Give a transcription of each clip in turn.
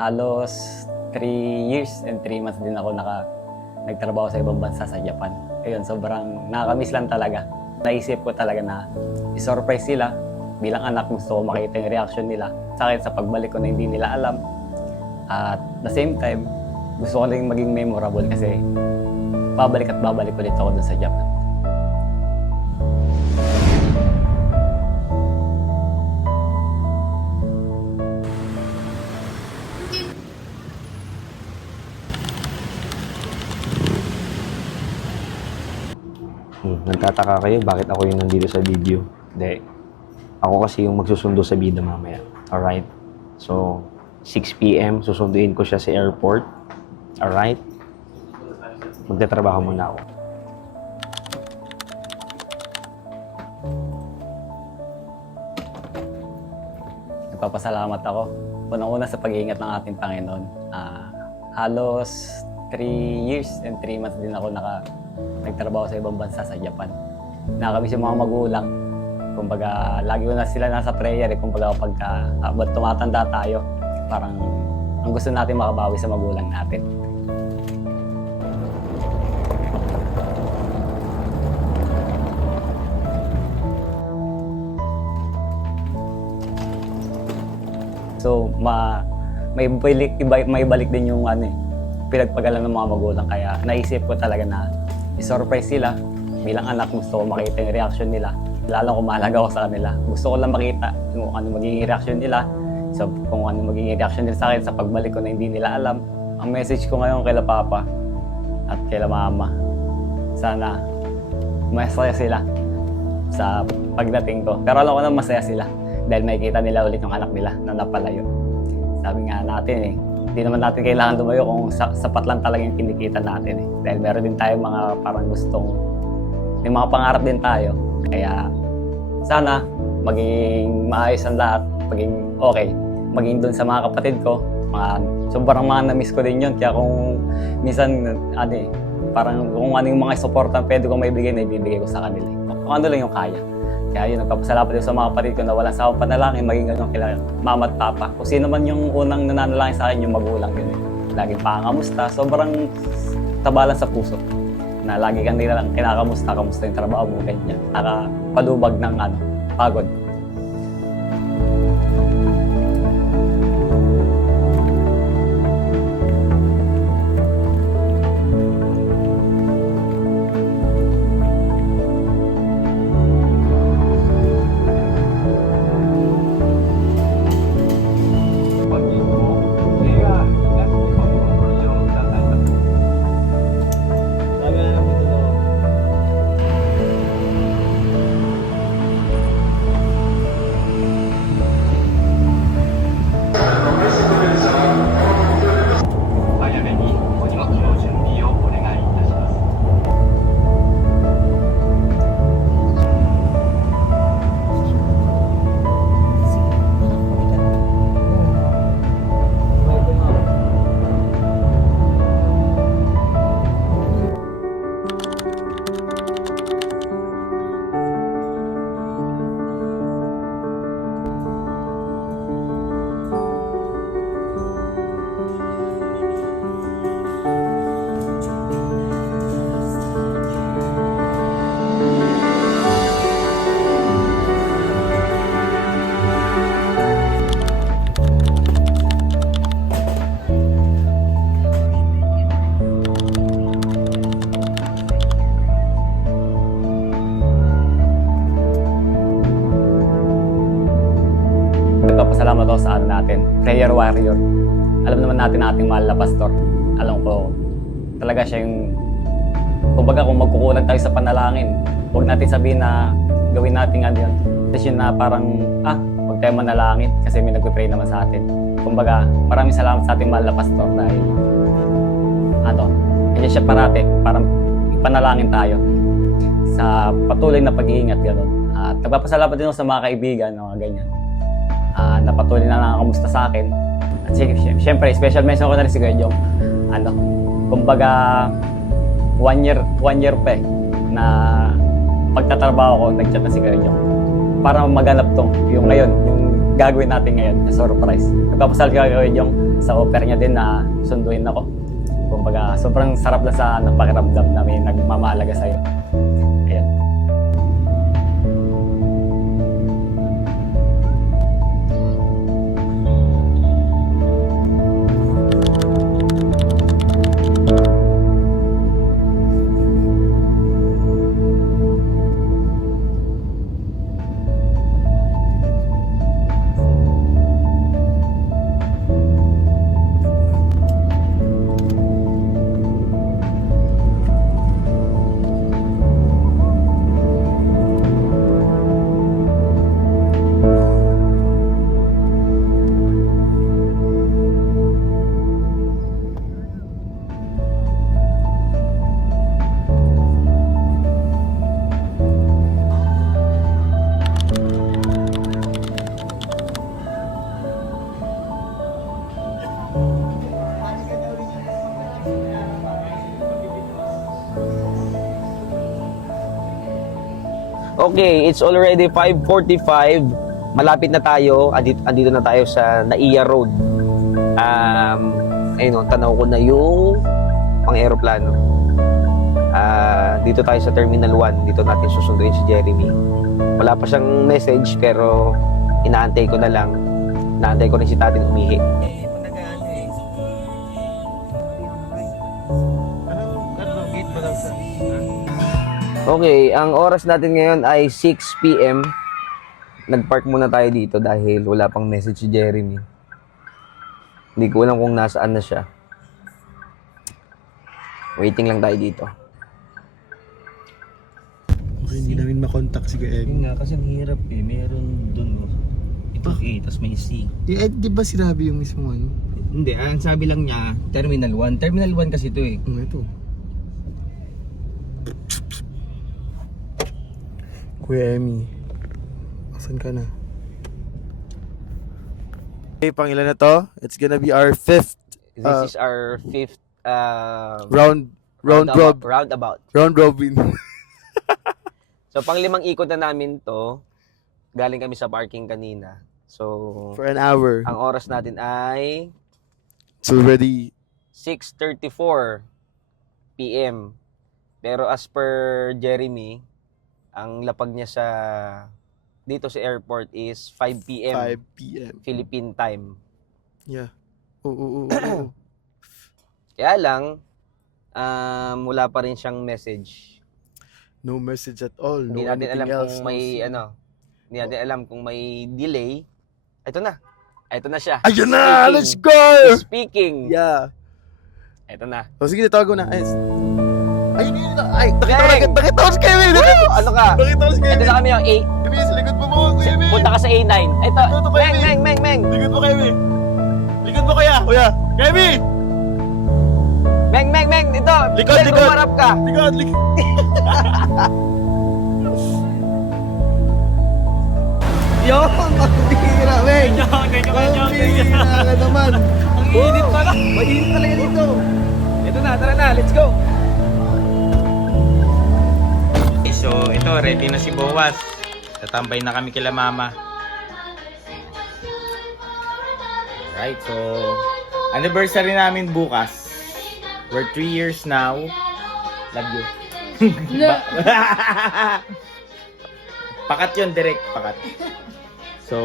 halos 3 years and 3 months din ako nagtrabaho sa ibang bansa sa Japan. Ayun, sobrang nakakamiss lang talaga. Naisip ko talaga na i-surprise sila. Bilang anak, gusto ko makita yung reaction nila sa akin sa pagbalik ko na hindi nila alam. At the same time, gusto ko rin maging memorable kasi babalik at babalik ulit ako dun sa Japan. Nagtataka kayo bakit ako yung nandito sa video? Hindi. Ako kasi yung magsusundo sa bida mamaya. Alright? So, 6 p.m. susunduin ko siya sa airport. Alright? Magtatrabaho muna ako. Nagpapasalamat ako. Unang-una sa pag-iingat ng ating Panginoon. Halos 3 years and 3 months din ako nagtrabaho sa ibang bansa sa Japan. Nakakamiss yung mga magulang. Kumbaga, lagi ko na sila nasa prayer. Kumbaga, pagka tumatanda tayo, parang ang gusto natin makabawi sa magulang natin. So, may balik din yung pinagpagalan ng mga magulang. Kaya naisip ko talaga na i-surprise sila. Bilang anak, gusto ko makita yung reaction nila. Lalo kung mahalaga ako sa kanila. Gusto ko lang makita kung ano magiging reaction nila. So, kung ano magiging reaction nila sa akin sa pagbalik ko na hindi nila alam. Ang message ko ngayon kay Papa at kay Mama, sana masaya sila sa pagdating ko. Pero alam ko na masaya sila dahil makikita nila ulit yung anak nila na napalayo. Sabi nga natin hindi naman natin kailangan lumayo kung sapat lang talaga yung kinikita natin Dahil meron din tayo mga parang may mga pangarap din tayo. Kaya sana maging maayos ang lahat, maging okay. Maging doon sa mga kapatid ko, sobrang mga na-miss ko din yun. Kaya kung minsan, parang kung ano yung mga support na pwede kong maibigay, na ibibigay ko sa kanila. Kung ano lang yung kaya. Kaya yun, nagpapasalamat din sa mga kapatid ko na walang sawang panalangin, maging ganun kila mama at papa. Kung sino man yung unang nananalangin sa akin, yung magulang yun Laging pangamusta, sobrang tabalan sa puso. Na lagi kang nilang kinakamusta, kamusta yung trabaho mo, ganyan. Nakapalubag ng pagod. Nagpapasalamat ako sa natin, prayer warrior. Alam naman natin ating mahal na pastor. Alam ko, talaga siya yung, kumbaga kung magkukulang tayo sa panalangin, huwag natin sabihin na gawin natin yun. Kasi yun na parang, huwag tayo manalangin kasi may nagpipray naman sa atin. Kumbaga, maraming salamat sa ating mahal na pastor dahil, kanya siya parate, parang ipanalangin tayo sa patuloy na pag-iingat gano'n. At nagpapasalamat din ako sa mga kaibigan, ganyan. Na patuloy na nakakamusta sa akin. At siyempre, special mention ko na rin si Kuya Jong. Kumbaga, 1 year pa na pagtatrabaho ko, nag-chat na si Kuya Jong. Para maganap yung ngayon, yung gagawin natin ngayon na surprise. Nagpapasal gagawin yung sa offer niya din na sunduin ako. Kumbaga, sobrang sarap lang sa pakiramdam na may nagmamahalaga sa'yo. Ayan. Okay, it's already 5:45. Malapit na tayo. Andito na tayo sa Naiya Road. Ayun o, tanaw ko na yung pang-aeroplano. Dito tayo sa Terminal 1. Dito natin susunduin si Jeremy. Wala pa siyang message pero inaantay ko na lang. Inaantay ko na si tatin umihi. Okay, ang oras natin ngayon ay 6 p.m. Nag-park muna tayo dito dahil wala pang message si Jeremy. Hindi ko alam kung nasaan na siya. Waiting lang tayo dito. Okay, hindi namin makontak si Kuya Emi. Yun nga, kasi ang hirap eh. Meron dun, oh. Ito A, tas may C. Di ba sinabi yung mismo ano? Hindi, ang sabi lang niya, Terminal 1. Terminal 1 kasi ito eh. Ito. Kuya Emi, asan ka na? Okay, pangilan na to? It's gonna be our fifth This is our fifth round roundabout. robin. So, pang 5 ikot na namin to. Galing kami sa parking kanina. So, For an hour. ang oras natin ay It's already 6:34 p.m. Pero as per Jeremy, ang lapag niya sa dito sa airport is 5 p.m. 5 p.m. Philippine time. Yeah. Oo. Kaya lang, wala pa rin siyang message. No message at all. Hindi No natin alam anything else. kung may hindi natin alam kung may delay. Ito na. Ito na siya. Ayun na! Let's go! Speaking. Yeah. Ito na. O sige, tawago na. Ayun. Ay, Bang! nakita ko si Kevin! Ano ka? Nakita ko si Ito Kevin! na kami yung A. Kevin, sa likod mo mo, Kuya Emi! Punta ka sa A9. Ito. Ito, Kevin! Meng. Likod mo, Kevin! Likod mo kaya! Kuya! Kevin! Meng. Ito. Likod! Umarap ka. Likod! Yun! Pagkira, Meng! Pagkira ka naman! Ang init pala. Mainit talaga dito! Ito na, tara na, let's go. So, ito, ready na si Boaz. Tatambay na kami kila mama. Alright, so, anniversary namin bukas. We're 3 years now. Love you. Pakat yun, direct, pakat. So,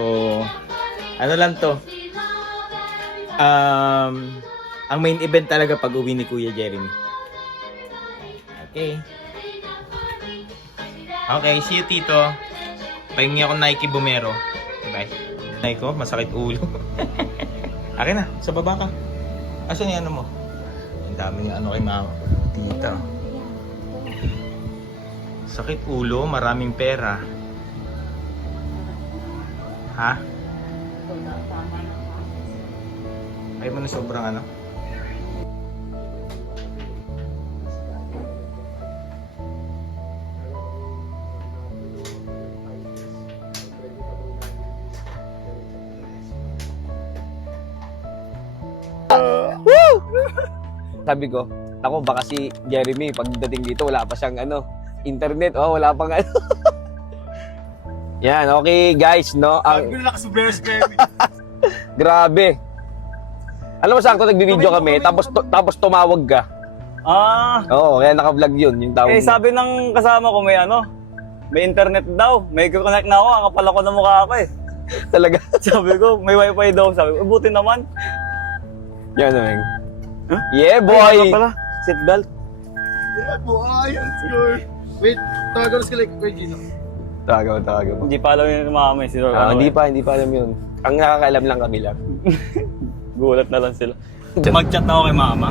ano lang to? Ang main event talaga pag uwi ni Kuya Jeremy. Okay. Okay, see you Tito. Pahingi ako Nike Bomero. Bye. Nike ko, masakit ulo. Akin na, sa baba ka. Asan yung ano mo? Ang dami ng ano kay mama. Tita. Sakit ulo, maraming pera. Ha? Ayaw mo na sobrang ano? Sabi ko, ako baka si Jeremy pagdating dito wala pa siyang internet, wala pang Yan, okay guys, no? Sabi ko na nakasubero si Kevin. Grabe. Alam mo, sakto nagbibideo kami, tapos tumawag ka. Oo, kaya naka-vlog yun, yung tawag Eh, mo. sabi ng kasama ko may internet daw. May connect na ako, kakapal ako ng mukha ko eh. Talaga. Sabi ko, may wifi daw. Sabi ko, buti naman. Yan, Meng. Huh? Yeah, Ay, boy! ano pala? Seatbelt. Yeah, boy. Let's go. Wait, tawagan ko sila kay Gino. Tawagan mo. Hindi pa alam yun mama eh. Sino, Hindi pa alam yun. Ang nakakaalam lang kami lang. Gulat na lang sila. Mag-chat ako kay mama.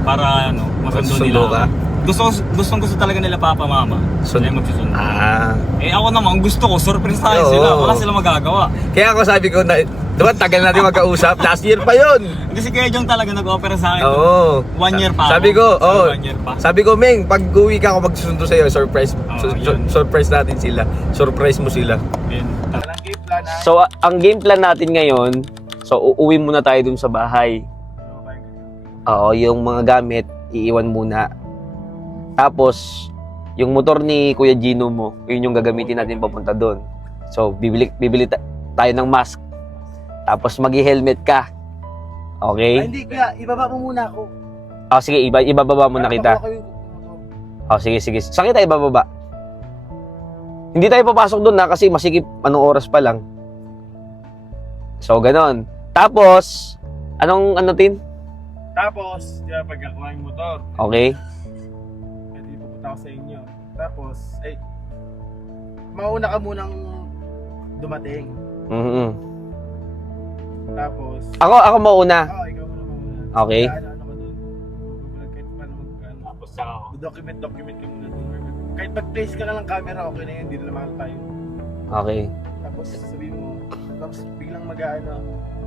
Para masundo Sundo nila. ka? Gusto talaga nila papa mama. Sun- Sila magsusundo. Eh ako naman, gusto ko, surprise tayo Oo. sila. Wala sila magagawa. Kaya ako sabi ko, diba tagal natin magkausap? Last year pa yun! Kasi Kuya Jong talaga nag-opera sa akin. Oo. 1 year pa ako. Sabi ko, So, 1 year pa. Sabi ko, Meng, pag uwi ka ako magsusundo sa'yo, surprise. Yun. Surprise natin sila. Surprise mo sila. Yun. Walang game plan ha. So, ang game plan natin ngayon, so uuwi muna tayo dun sa bahay. Oo, yung mga gamit, iiwan muna. Tapos, yung motor ni Kuya Gino mo, yun yung gagamitin natin papunta doon. So, bibili tayo ng mask. Tapos, mag-helmet ka. Ay, Okay? hindi kaya, ibaba mo muna ako. Sige, ibababa mo na kita. Sige. Saan kita ibababa? Hindi tayo papasok doon na kasi masikip anong oras pa lang. So, ganon. Tapos, anong tin? Tapos, di ba pag nakuha yung motor, Okay? pwede pupunta ako sa inyo. Tapos, mauna ka munang dumating. Mhm. Tapos, Ako mauna. ikaw muna mauna. Okay. Ano ka dun? Gugulag kahit paano Tapos saka ako. document ka muna dun. Kahit mag-place ka na lang camera, okay na yun. Hindi na naman tayo. Okay. Tapos, sabihin mo, tapos biglang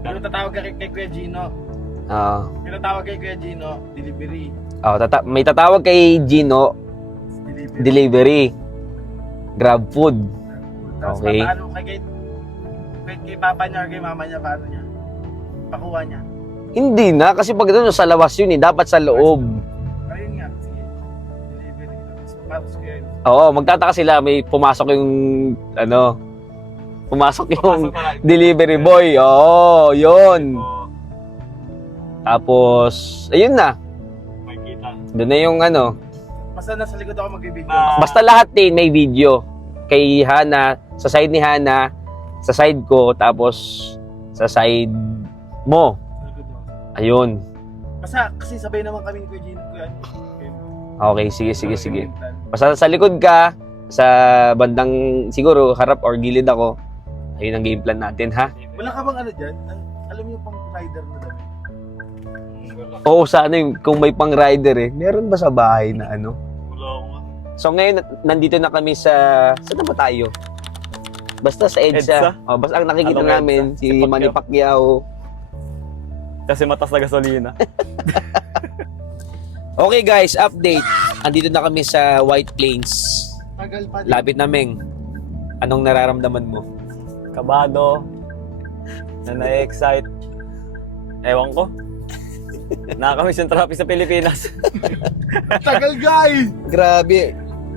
pero tatawag ka kay Kuya Gino. Pero tawag kay Kuya Gino, delivery. May tatawag kay Gino, delivery. Grab food. Tapos Okay. paano kay papa niya or kay mama niya, paano niya? Pakuha niya. Hindi na, kasi pag doon sa labas yun dapat sa loob. Ayun nga, sige. Delivery. Tapos kayo. Oo, magtataka sila, may pumasok yung, delivery boy. Oo, yun. Tapos, ayun na. May kita. Doon na yung Basta nasa likod ako mag-video. basta lahat din may video. Kay Hana, sa side ni Hana, sa side ko, tapos sa side mo. Sa likod ako. Ayun. Basta kasi sabay naman kami ni Kuya Gino. Okay, sige. Basta sa likod ka, sa bandang siguro harap or gilid ako. Ayun ang game plan natin, ha? Wala ka bang dyan? Alam mo yung pang rider na dami? Oo, sana kung may pang rider meron ba sa bahay na Wala ko. So ngayon, nandito na kami sa... Saan na ba tayo? Basta sa EDSA. EDSA? Basta ang nakikita Anong namin, EDSA? si Si Pacquiao. Manny Pacquiao. Kasi matas na gasolina. Okay guys, update. Andito na kami sa White Plains. Tagal pa din. Lapit na, Meng. Anong nararamdaman mo? Kabado. Na-excite. Ewan ko. Nakakamiss yung traffic sa Pilipinas. Tagal guys! Grabe.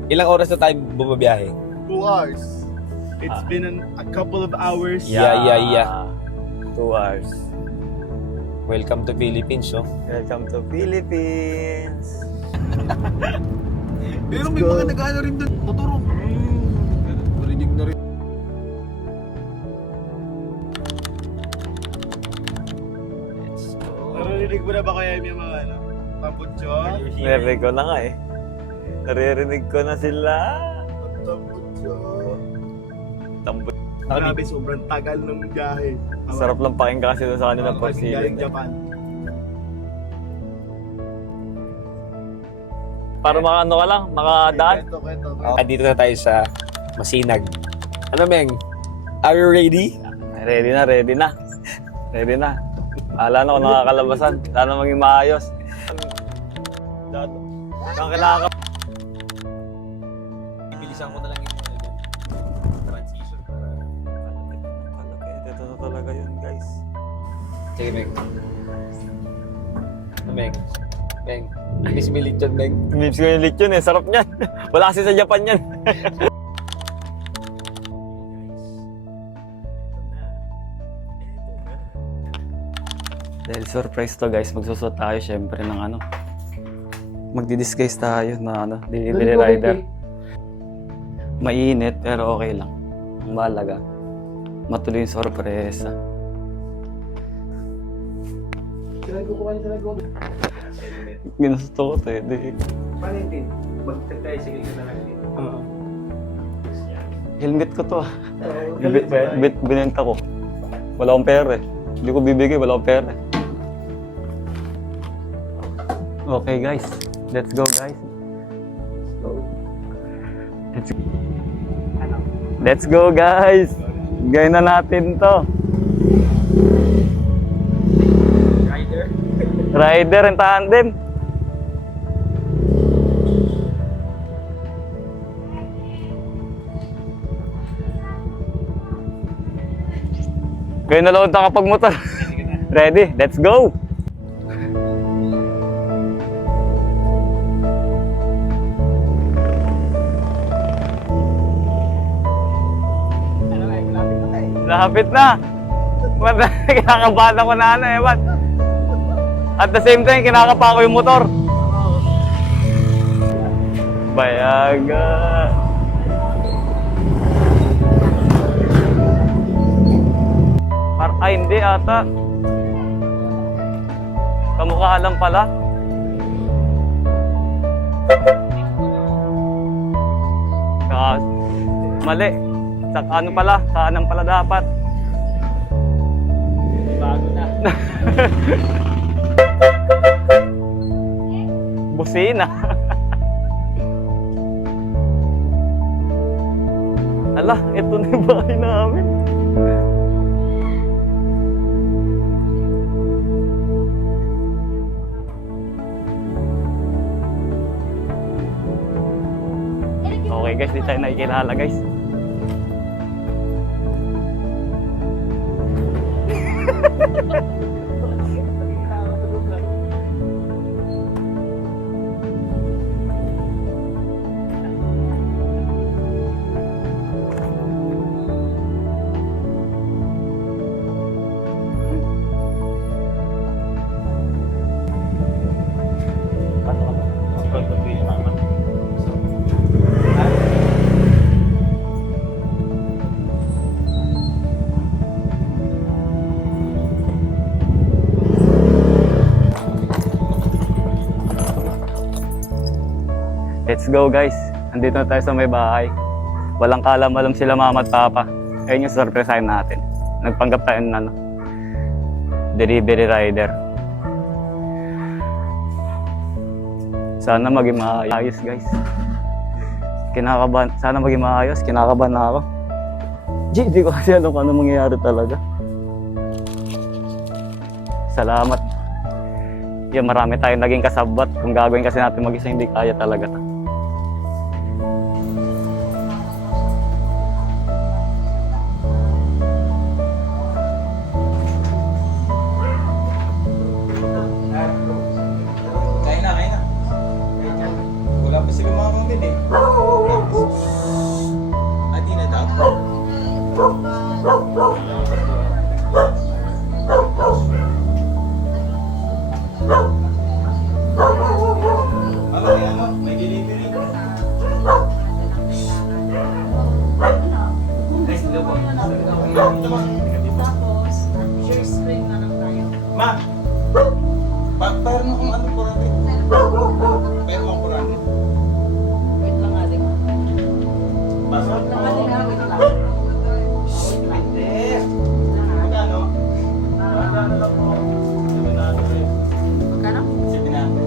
Ilang oras na tayo bumabiyahe? 2 hours. It's been a couple of hours. Yeah. 2 hours. Welcome to Philippines, no? Welcome to Philippines. Pero may mga nag-ano rin doon. Motor. Narinig na rin. Narinig mo na ba kaya yung mga pabutso? Narinig ko na nga eh. Naririnig ko na sila. Pabutso. Tambot. Grabe, sobrang tagal ng biyahe. Sarap lang pakinggan kasi doon sa kanilang Galing porsiyon. Japan. Para makaano ka lang, makadaan. Kwento. Andito na tayo sa Masinag. Ano, Meng? Are you ready? Ready na. Ready na. Ala na kung nakakalabasan. Sana maging maayos. Ang kailangan ka. Bilisan ko na lang yung transition. Ito na talaga yun, guys. Sige, Meng. Meng. Miss me lechon, Meng. Mips ko yung lechon eh. Sarap niyan. Wala kasi sa Japan yan. Dahil surprise to guys, magsusot tayo syempre ng ano. Magdi-disguise tayo na ano, delivery rider. Mainit pero okay lang. Ang mahalaga, matuloy yung sorpresa. Ginusto ko to eh. Paano yung tin? Mag-tricycle ka na lang din. Helmet ko to ah. Binenta ko. Wala akong pera eh. Hindi ko bibigay, wala akong pera. Okay guys, let's go guys. Let's go guys. Gawin na natin to. Rider and tandem. Gawin na lang ito kapag motor. Ready? Let's go! Lapit na! Kinakabahan ako na ano eh, man. At the same time, kinakapa ko yung motor. Bayaga! Ay, hindi ata. Kamukha lang pala. Mali. Sa ano pala? Kanan pala dapat. Bago na. Busina. Ala, ito na yung bahay namin. Okay guys, di tayo nakikilala guys. Let's go guys. Andito na tayo sa may bahay. Walang kalam-alam sila mama at papa. Ayun yung surprisein natin. Nagpanggap tayo ng ano, delivery rider. Sana maging maayos guys. Kinakabahan. Sana maging maayos. Kinakabahan na ako. Di ko kasi alam kung ano mangyayari talaga. Salamat. Yan, marami tayong naging kasabat. Kung gagawin kasi natin mag-isa, hindi kaya talaga. Kain na. Wala pa sila mga pamit eh. Di na daw. May delivery. Tapos, sure spring na lang tayo. Ma! Pero na kung ano kurante. Pero ang kurante. Wait lang ating. Pasok. Wait lang. Bitter. Magkano? Magkano lang po? 700. Magkano? 700.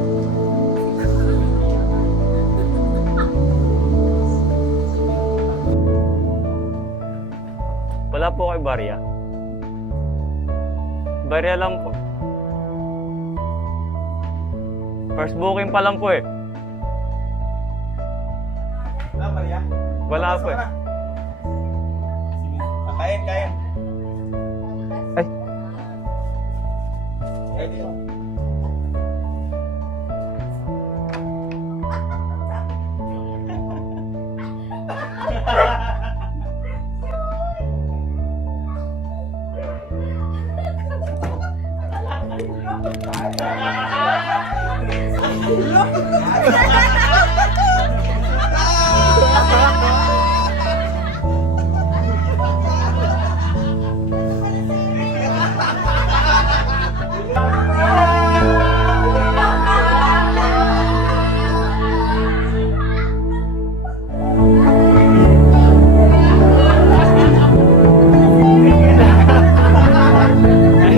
Wala po kay Barya. Barya lang po. First booking pa lang po eh. Wala, Maria? Wala po eh. Kain. Ay. Ready mo.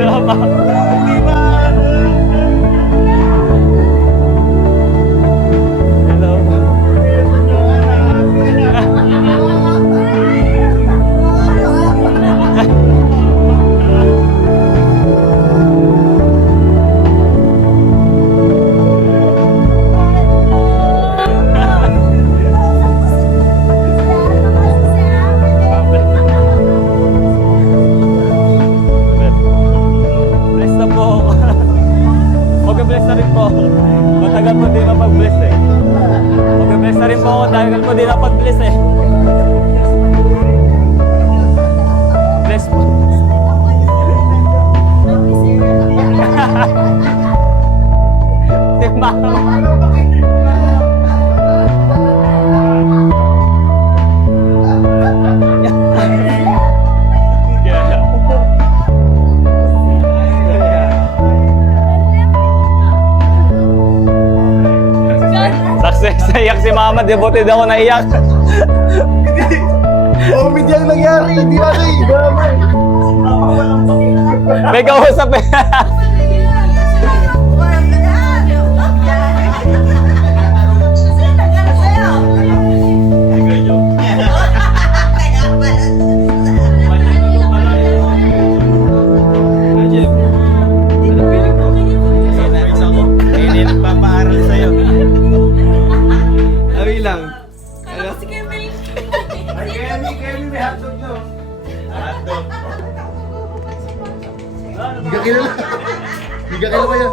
Ano ba? Hello. Bless na po ako. Mag-bless na rin po ako. Matagal po din napag-bless eh. Mag-bless na rin po ako dahil po din napag-bless eh. Bless po. Timbang. Success, naiyak si mama, di buti daw ako naiyak. Comedy ang nangyari, hindi ako eh. Drama eh. May kausap eh. Hindi nagpapaaral sa'yo. Awi lang. Kaya may Kaya may hotdog no? Hotdog. Hindi ka kilala. Hindi ka kilala kaya.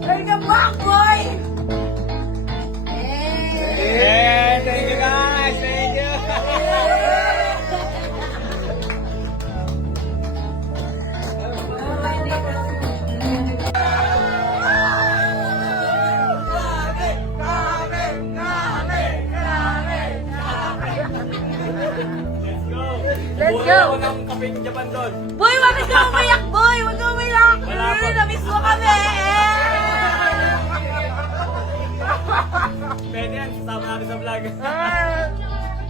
Welcome back, boy! Thank you guys! Thank you! Let's go! Ako ng kape ng Japan doon. Boy, wag ka umayak, boy! Wag ka umayak! Wala po. Namiss mo kami! Pwede yan, kasama natin sa vlog.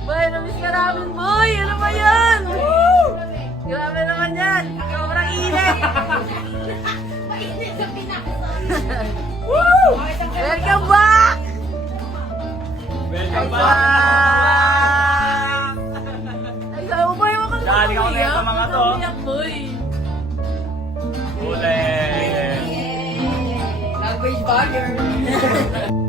Boy, namiss ka namin, boy! Ano ba yan? Grabe naman yan! Sobrang init! Mainit sa Pinas! Welcome back! Welcome Ay, back! Ay, sabi boy, wag kang Dali ka ko na ito, mga to. umiyak, boy! Ule! Language barrier!